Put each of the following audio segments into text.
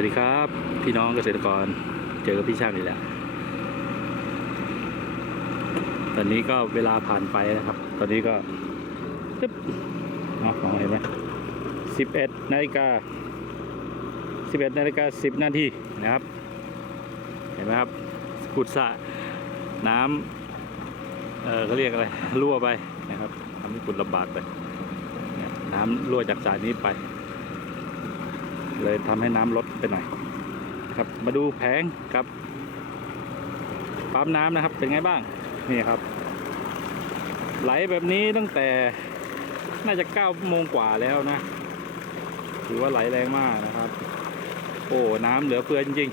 วัสดีครับ พี่น้องเกษตรกรเจอกับพี่ช่างอีกแล้ว ตอนนี้ก็เวลาผ่านไปนะครับ ตอนนี้ก็ตึ๊บเนาะมองเห็นไหมสิบเอ็ดนาฬิกาสิบเอ็ดนาฬิกาสิบนาทีนะครับ เห็นไหมครับขุดสระน้ำเออเขาเรียกอะไรรั่วไปนะครับทำให้ขุดลำบากไป น้ำรั่วจากสายนี้ไป เลยทำให้น้ำลดไปหน่อยครับมาดูแผงกับปั๊มน้ำนะครับเป็นไงบ้างนี่ครับ ไหลแบบนี้ตั้งแต่น่าจะเก้าโมงกว่าแล้วนะ ถือว่าไหลแรงมากนะครับ โอ้น้ำเหลือเฟือจริง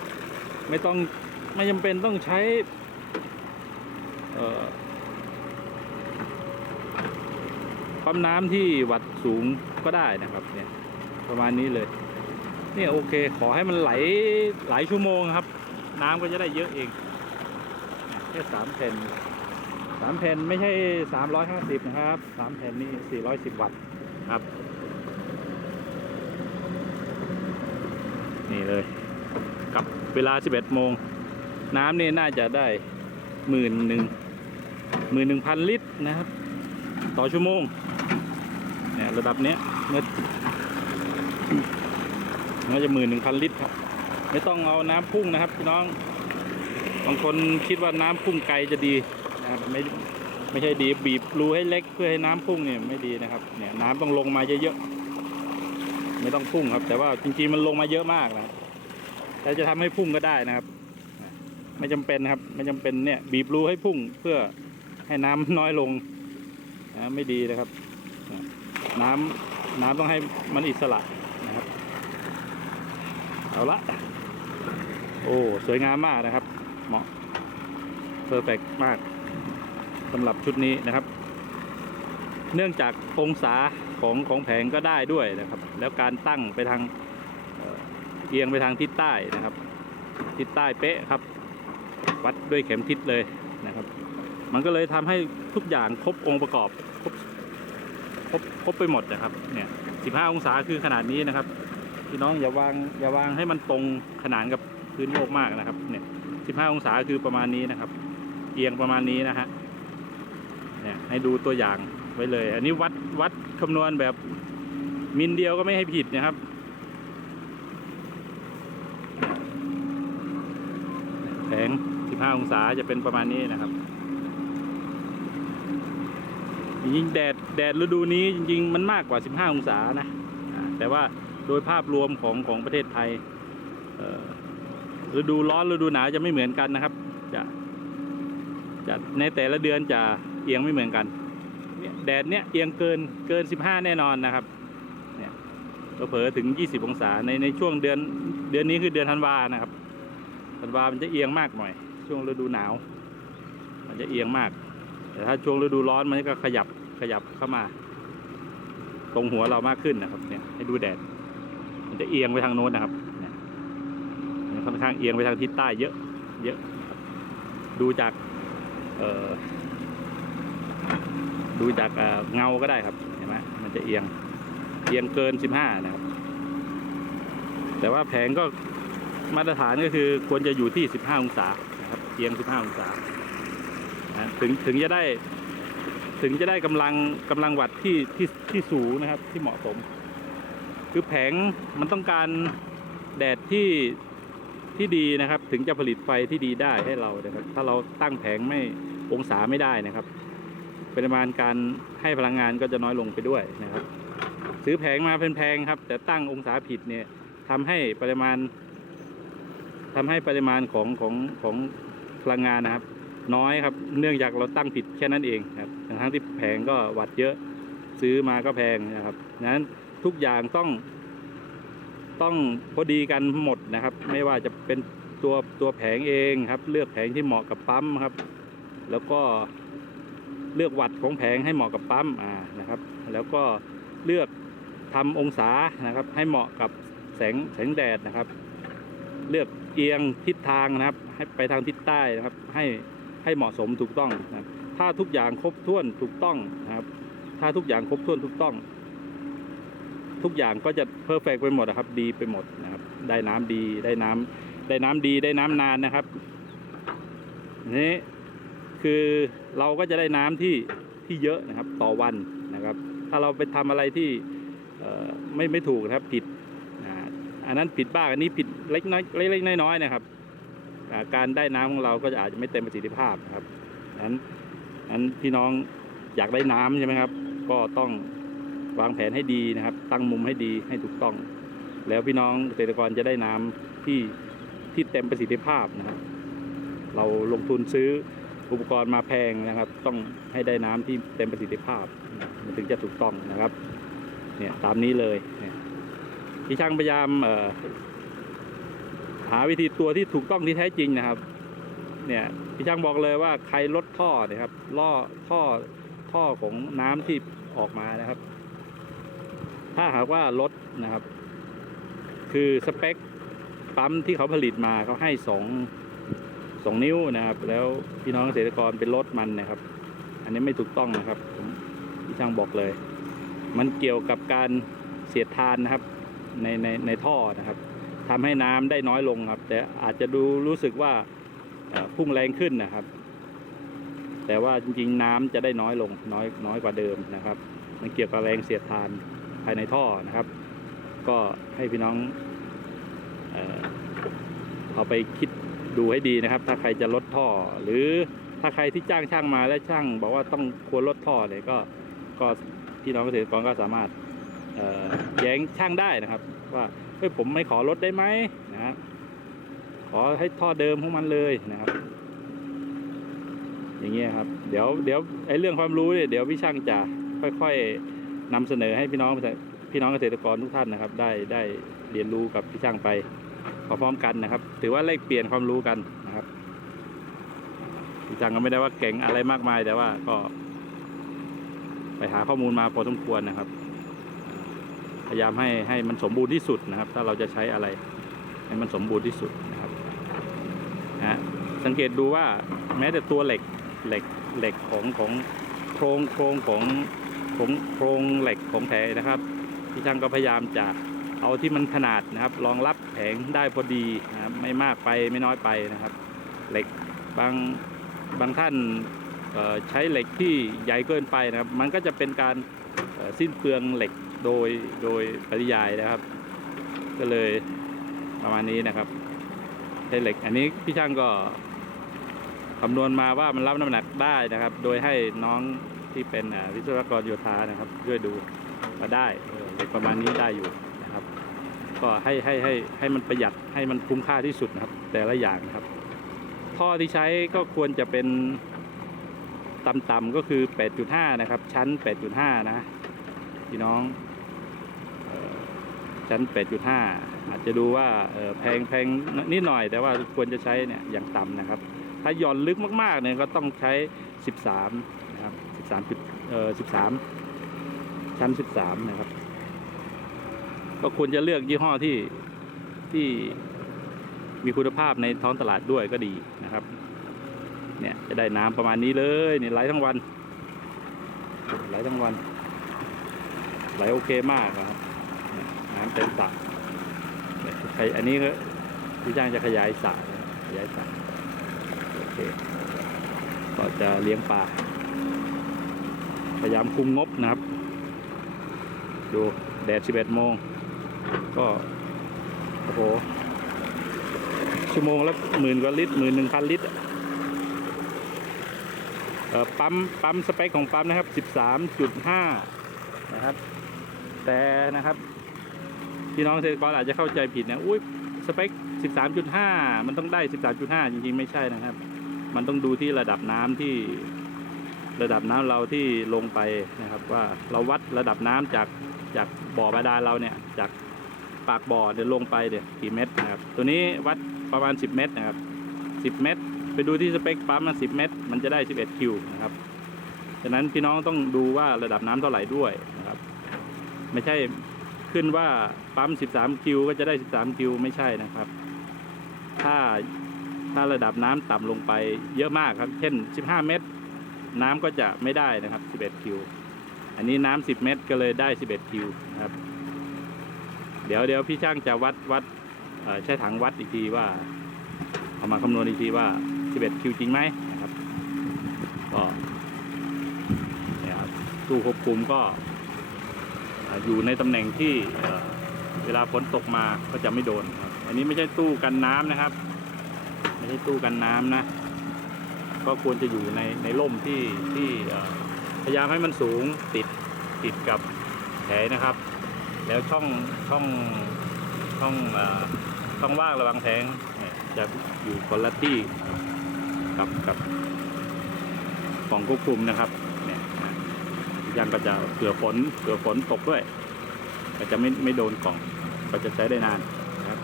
ๆ ไม่ต้องไม่จำเป็นต้องใช้เอ่อปั๊มน้ำที่วัดสูงก็ได้นะครับเนี่ย ประมาณนี้เลยเนี่ยโอเค ขอให้มันไหลหลายชั่วโมงครับ น้ำก็จะได้เยอะเองแค่สามแผ่นสามแผ่นไม่ใช่สามร้อยห้าสิบนะครับสามแผ่นนี่สี่ร้อยสิบวัตต์ครับ นี่เลยกับเวลาสิบเอ็ดโมง น้ำนี่น่าจะได้หมื่นหนึ่งหมื่นหนึ่งพันลิตรนะครับ ต่อชั่วโมงเนี่ยระดับเนี้ยเมื่อ น่าจะหมื่นหนึ่งพันลิตรครับ ไม่ต้องเอาน้ำพุ่งนะครับพี่น้องบางคนคิดว่าน้ำพุ่งไกลจะดีนะครับไม่ไม่ใช่ดีบีบรูให้เล็กเพื่อให้น้ำพุ่งเนี่ยไม่ดีนะครับเนี่ยน้ำต้องลงมาเยอะๆไม่ต้องพุ่งครับ แต่ว่าจริงๆมันลงมาเยอะมากนะแต่จะทำให้พุ่งก็ได้นะครับ ไม่จำเป็นครับ ไม่จำเป็นเนี่ย บีบรูให้พุ่งเพื่อให้น้ำน้อยลงนะไม่ดีนะครับ น้ำน้ำต้องให้มันอิสระ เอาละ โอ้ สวยงามมากนะครับ เหมาะเพอร์เฟกมากสำหรับชุดนี้นะครับ เนื่องจากองศาของของแผงก็ได้ด้วยนะครับ แล้วการตั้งไปทางเอียงไปทางทิศใต้นะครับ ทิศใต้เป๊ะครับ วัดด้วยเข็มทิศเลยนะครับ มันก็เลยทำให้ทุกอย่างครบองค์ประกอบ ครบครบครบไปหมดนะครับเนี่ย15องศาคือขนาดนี้นะครับ พี่น้องอย่าวางอย่าวางให้มันตรงขนานกับพื้นโลกมากนะครับ เนี่ย 15 องศาคือประมาณนี้นะครับ เอียงประมาณนี้นะฮะ เนี่ยให้ดูตัวอย่างไว้เลย อันนี้วัดวัดคำนวณแบบมิลเดียวก็ไม่ให้ผิดนะครับ แผง 15 องศาจะเป็นประมาณนี้นะครับจริงๆแดดแดดฤดูนี้จริง ๆ มันมากกว่า 15 องศานะ แต่ว่า โดยภาพรวมของของประเทศไทยฤดูร้อนฤดูหนาวจะไม่เหมือนกันนะครับ จะจะในแต่ละเดือนจะเอียงไม่เหมือนกันแดดเนี่ยเอียงเกินเกิน 15 แน่นอนนะครับเนี่ยเผลอถึง 20 องศาในในช่วงเดือนเดือนนี้คือเดือนธันวานะครับธันวามันจะเอียงมากหน่อย ช่วงฤดูหนาว มันจะเอียงมาก แต่ถ้าช่วงฤดูร้อนมันก็ขยับขยับเข้ามา ตรงหัวเรามากขึ้นนะครับเนี่ยให้ดูแดด มันจะเอียงไปทางโน้นนะครับค่อนข้างเอียงไปทางทิศใต้เยอะ เยอะ ดูจากดูจากเงาก็ได้ครับเห็นไหมมันจะเอียง เอียงเกินสิบห้านะครับ แต่ว่าแผงก็มาตรฐานก็คือควรจะอยู่ที่สิบห้าองศานะครับเอียงสิบห้าองศาถึงถึงจะได้ ถึงจะได้กำลังกำลังวัดที่ที่ที่สูงนะครับ ที่เหมาะสม คือแผงมันต้องการแดดที่ที่ดีนะครับ ถึงจะผลิตไฟที่ดีได้ให้เรานะครับ ถ้าเราตั้งแผงไม่องศาไม่ได้นะครับปริมาณการให้พลังงานก็จะน้อยลงไปด้วยนะครับ ซื้อแผงมาแพงๆครับ แต่ตั้งองศาผิดเนี่ยทำให้ปริมาณทำให้ปริมาณของของของพลังงานนะครับ น้อยครับ เนื่องจากเราตั้งผิดแค่นั้นเองครับทั้งที่แผงก็วัดเยอะซื้อมาก็แพงนะครับงนั้น ทุกอย่างต้อง ต้องพอดีกันหมดนะครับ ไม่ว่าจะเป็นตัวตัวแผงเองครับ เลือกแผงที่เหมาะกับปั๊มครับ แล้วก็เลือกวัดของแผงให้เหมาะกับปั๊มอ่านะครับ แล้วก็เลือกทำองศานะครับ ให้เหมาะกับแสงแสงแดดนะครับ เลือกเอียงทิศทางนะครับ ให้ไปทางทิศใต้นะครับ ให้ให้เหมาะสมถูกต้องนะถ้าทุกอย่างครบถ้วนถูกต้องนะครับ ถ้าทุกอย่างครบถ้วนถูกต้อง ทุกอย่างก็จะเพอร์เฟกไปหมดนะครับ ดีไปหมดนะครับ ได้น้ำดีได้น้ำได้น้ำดีได้น้ำนานนะครับนี่คือเราก็จะได้น้ำที่ที่เยอะนะครับต่อวันนะครับ ถ้าเราไปทำอะไรที่เอ่อไม่ไม่ถูกนะครับผิดอันนั้นผิดบ้างอันนี้ผิดเล็กน้อยเล็กน้อยนะครับการได้น้ำของเราก็จะอาจจะไม่เต็มประสิทธิภาพครับนั้นนั้นพี่น้องอยากได้น้ำใช่ไหมครับ ก็ต้อง วางแผนให้ดีนะครับ ตั้งมุมให้ดีให้ถูกต้อง แล้วพี่น้องเกษตรกรจะได้น้ำที่ที่เต็มประสิทธิภาพนะครับ เราลงทุนซื้ออุปกรณ์มาแพงนะครับ ต้องให้ได้น้ำที่เต็มประสิทธิภาพมันถึงจะถูกต้องนะครับ เนี่ยตามนี้เลยเนี่ยพี่ช่างพยายามหาวิธีตัวที่ถูกต้องที่แท้จริงนะครับ เนี่ยพี่ช่างบอกเลยว่าใครลดท่อเนะครับล่อท่อท่อของน้ำที่ออกมานะครับ ถ้าหากว่าลดนะครับ คือสเปคปั๊มที่เขาผลิตมาเขาให้สองสองนิ้วนะครับ แล้วพี่น้องเกษตรกรเป็นลดมันนะครับ อันนี้ไม่ถูกต้องนะครับผมพี่ช่างบอกเลย มันเกี่ยวกับการเสียดทานนะครับ ในในในท่อนะครับทำให้น้ำได้น้อยลงครับ แต่อาจจะดูรู้สึกว่าพุ่งแรงขึ้นนะครับ แต่ว่าจริงๆน้ำจะได้น้อยลงน้อยน้อยกว่าเดิมนะครับ มันเกี่ยวกับแรงเสียดทาน ภายในท่อนะครับ ก็ให้พี่น้องเออเอาไปคิดดูให้ดีนะครับ ถ้าใครจะลดท่อ หรือถ้าใครที่จ้างช่างมาและช่าง บอกว่าต้องควรลดท่อเนี่ยก็ก็พี่น้องเกษตรกรก็สามารถแย้งช่างได้นะครับ ว่าเฮ้ยผมไม่ขอลดได้ไหมนะครับขอให้ท่อเดิมของมันเลยนะครับ อย่างเงี้ยครับ เดี๋ยวเดี๋ยวไอ้เรื่องความรู้เนี่ยเดี๋ยวพี่ช่างจะค่อย ๆ นำเสนอให้พี่น้องพี่น้องเกษตรกรทุกท่านนะครับ ได้ได้เรียนรู้กับพี่ช่างไปพร้อมกันนะครับ ถือว่าแลกเปลี่ยนความรู้กันนะครับพี่ช่างก็ไม่ได้ว่าเก่งอะไรมากมายแต่ว่าก็ ไปหาข้อมูลมาพอสมควรนะครับ พยายามให้ให้มันสมบูรณ์ที่สุดนะครับ ถ้าเราจะใช้อะไร ให้มันสมบูรณ์ที่สุดนะครับนะฮะสังเกตดูว่าแม้แต่ตัวเหล็กเหล็กเหล็กของของโครงโครงของ ของโครงเหล็กของแผงนะครับ พี่ช่างก็พยายามจะเอาที่มันขนาดนะครับรองรับแผงได้พอดีนะครับไม่มากไปไม่น้อยไปนะครับ เหล็กบางบางท่านใช้เหล็กที่ใหญ่เกินไปนะครับ มันก็จะเป็นการสิ้นเปลืองเหล็กโดยโดยปริยายนะครับ ก็เลยประมาณนี้นะครับใช้เหล็ก อันนี้พี่ช่างก็คำนวณมาว่ามันรับน้ำหนักได้นะครับ โดยให้น้อง ที่เป็นวิศวกรโยธานะครับช่วยดูมาได้เออเหล็กประมาณนี้ได้อยู่นะครับ ก็ให้ให้ให้ให้มันประหยัดให้มันคุ้มค่าที่สุดนะครับ แต่ละอย่างนะครับ ท่อที่ใช้ก็ควรจะเป็นต่ำๆก็คือ 8.5 นะครับ ชั้น 8.5 นะพี่น้องชั้น 8.5 อาจจะดูว่าแพงแพงนิดหน่อย แต่ว่าควรจะใช้เนี่ยอย่างต่ำนะครับ ถ้าหย่อนลึกมากๆเนี่ยก็ต้องใช้ 13 นะครับ13จุดเอ่อ13ชั้น13นะครับ ก็ควรจะเลือกยี่ห้อที่ที่มีคุณภาพในท้องตลาดด้วยก็ดีนะครับ เนี่ยจะได้น้ำประมาณนี้เลยเนี่ยไหลทั้งวัน ไหลทั้งวัน ไหลโอเคมากนะครับ น้ำเต็มสระใครอันนี้ก็พี่จ้างจะขยายสระขยายสระโอเคก็จะเลี้ยงปลา พยายามคุมงบนะครับ ดูแดด 11 โมง ก็โอ้โหชั่วโมงละหมื่นกว่าลิตรหมื่นหนึ่งพันลิตรปั๊มปั๊มสเปคของปั๊มนะครับ 13.5 นะครับ แต่นะครับ พี่น้องเกษตรกรอาจจะเข้าใจผิดนะอุ้ยสเปค 13.5 มันต้องได้ 13.5 จริง ๆ ไม่ใช่นะครับ มันต้องดูที่ระดับน้ำที่ ระดับน้ำเราที่ลงไปนะครับว่าเราวัดระดับน้ำจากจากบ่อบาดาลเราเนี่ยจากปากบ่อเดี๋ยวลงไปเดี๋ยวกี่เมตรนะครับตัวนี้วัดประมาณ 10 เมตรนะครับ 10 เมตร ไปดูที่สเปคปั๊มมัน10 เมตร มันจะได้ 11 คิวนะครับฉะนั้นพี่น้องต้องดูว่าระดับน้ำเท่าไหร่ด้วยนะครับ ไม่ใช่ขึ้นว่าปั๊ม 13 คิวก็จะได้ 13 คิวไม่ใช่นะครับ ถ้าถ้าระดับน้ำต่ำลงไปเยอะมากครับ เช่น 15 เมตร น้ำก็จะไม่ได้นะครับ 11 คิว อันนี้น้ำ10 เมตรก็เลยได้ 11 คิวนะครับ เดี๋ยวเดี๋ยวพี่ช่างจะวัดวัดใช้ถังวัดอีกทีว่า เอามาคำนวณอีกทีว่า 11 คิวจริงไหมนะครับก็เนี่ยครับตู้ควบคุมก็ออยู่ในตำแหน่งที่เอ่อเวลาฝนตกมาก็จะไม่โดนครับ อันนี้ไม่ใช่ตู้กันน้ำนะครับ ไม่ใช่ตู้กันน้ำนะ ก็ควรจะอยู่ในในร่มที่ที่พยายามให้มันสูงติดติดกับแผนะครับ แล้วช่องช่องช่องอช่องว่างระหวังแทงเนี่ยจะอยู่คนละที่กับกับกล่องควบคุมนะครับเนี่ยยังก็จะเผื่อฝนเผื่อฝนตกด้วยก็จะไม่ไม่โดนกล่องก็จะใช้ได้นานนะครับ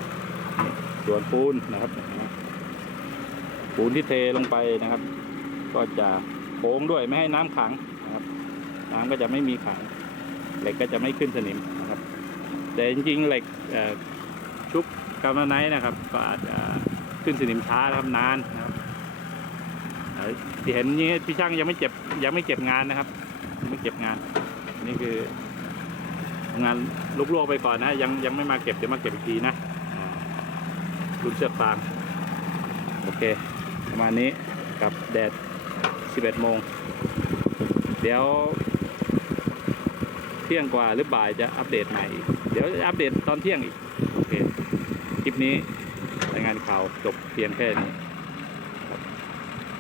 นี่ส่วนปูนนะครับ ปูนที่เทลงไปนะครับ ก็จะโค้งด้วยไม่ให้น้ำขังนะครับ น้ำก็จะไม่มีขัง เหล็กก็จะไม่ขึ้นสนิมนะครับ แต่จริงๆเหล็กชุบกามาไนท์นะครับ ก็อาจจะขึ้นสนิมช้านะครับนานนะครับที่เห็นนี้พี่ช่างยังไม่เจ็บยังไม่เก็บงานนะครับยังไม่เก็บงาน นี่คืองานลุกๆไปก่อนนะ ยังยังไม่มาเก็บเดี๋ยวมาเก็บอีกทีนะรุ่นเชือกฟางโอเค ประมาณนี้กับแดด 11 โมง เดี๋ยว เที่ยงกว่าหรือบ่ายจะอัปเดตใหม่อีก เดี๋ยวจะอัปเดตตอนเที่ยงอีก โอเค คลิปนี้รายงานข่าวจบเพียงแค่นี้